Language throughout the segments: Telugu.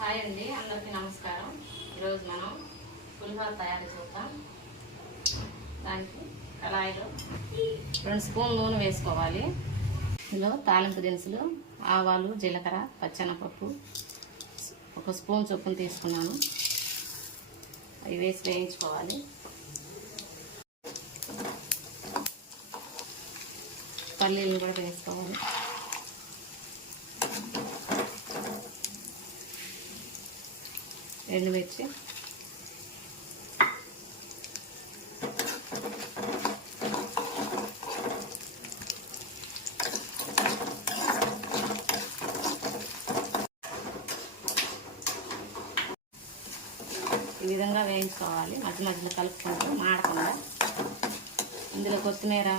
హాయ్ అండి, అందరికీ నమస్కారం. ఈరోజు మనం పులిహోర తయారు చేద్దాం. దానికి కళాయిలో 2 స్పూన్ల నూనె వేసుకోవాలి. ఇందులో తాలింపు దినుసులు, ఆవాలు, జీలకర్ర, పచ్చెనపప్పు 1 స్పూన్ చొప్పున తీసుకున్నాను. అవి వేసి వేయించుకోవాలి. పల్లీలు కూడా వేసుకోవాలి. ఎండుమిర్చి, ఈ విధంగా వేయించుకోవాలి. మధ్య మధ్యలో కలుపుకుంటూ మాడకుండా. ఇందులో కొత్తిమీర,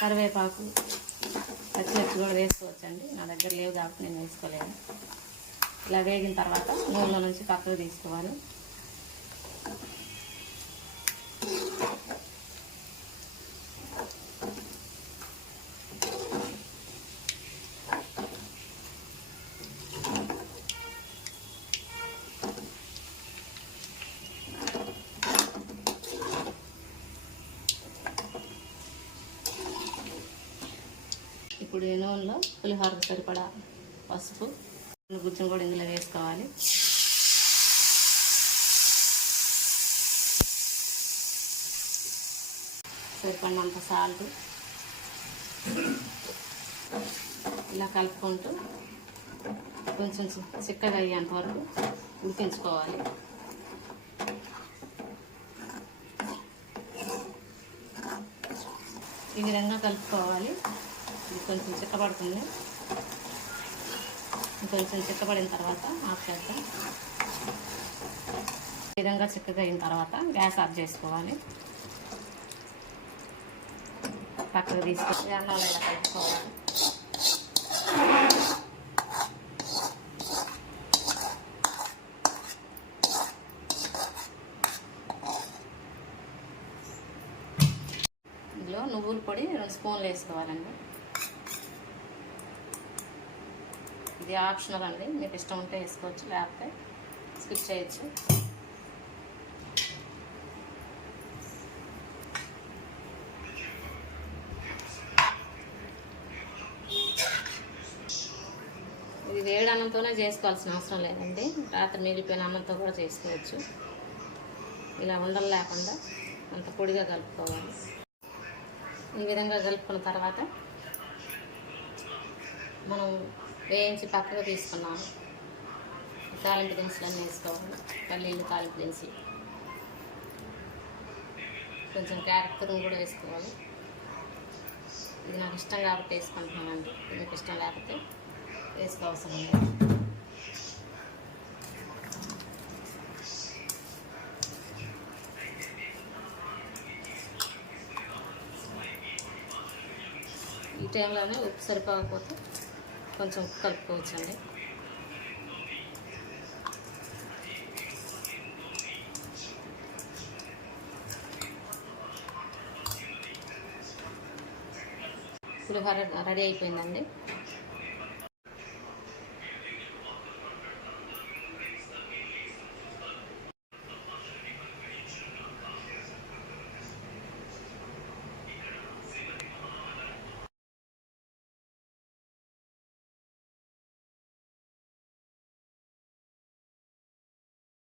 కరివేపాకు, పచ్చిమిర్చి కూడా వేసుకోవచ్చండి. నా దగ్గర లేవు కాబట్టి నేను వేసుకోలేదు. ఇలా వేగిన తర్వాత నూనెలో నుంచి పక్కకు తీసుకోవాలి. ఇప్పుడు ఈ నూనెలో పులిహోరకు సరిపడా పసుపు, గుజ్జును కూడా ఇందులో వేసుకోవాలి. సరిపడినంత సాల్ట్. ఇలా కలుపుకుంటూ కొంచెం చిక్కగా అయ్యేంత వరకు ఉడికించుకోవాలి. ఈ విధంగా కలుపుకోవాలి. ఇది కొంచెం చిక్కబడుతుంది. కొంచెం చిక్కబడిన తర్వాత ఆఫ్ చేద్దాం. ఈ విధంగా చిక్కగా అయిన తర్వాత గ్యాస్ ఆఫ్ చేసుకోవాలి. పక్కకు తీసుకొని అన్నంలో ఇలా కలుపుకోవాలి. ఇందులో నువ్వుల పొడి 2 స్పూన్లు వేసుకోవాలండి. ఇది ఆప్షనల్ అండి, మీకు ఇష్టం ఉంటే వేసుకోవచ్చు, లేకపోతే స్కిప్ చేయొచ్చు. ఇది వేడి అన్నంతోనే చేసుకోవాల్సిన అవసరం లేదండి. రాత్రి మిగిలిపోయిన అన్నంతో కూడా చేసుకోవచ్చు. ఇలా ఉండలు లేకుండా అంత పొడిగా కలుపుకోవాలి. ఈ విధంగా కలుపుకున్న తర్వాత మనం వేయించి పక్కకు తీసుకున్నాము. తాలింపు దినుసులన్నీ వేసుకోవాలి. పల్లీలు, తాలింపు దినుసులు, కొంచెం క్యారెట్ తురుము కూడా వేసుకోవాలి. ఇది నాకు ఇష్టం కాబట్టి వేసుకుంటున్నానండి. మీకు ఇష్టం లేకపోతే వేసుకోవసరం లేదు. ఈ టైంలోనే ఉప్పు సరిపోకపోతే కొంచెం ఉప్పు కలుపుకోవచ్చండి. పులిహోర రెడీ అయిపోయిందండి.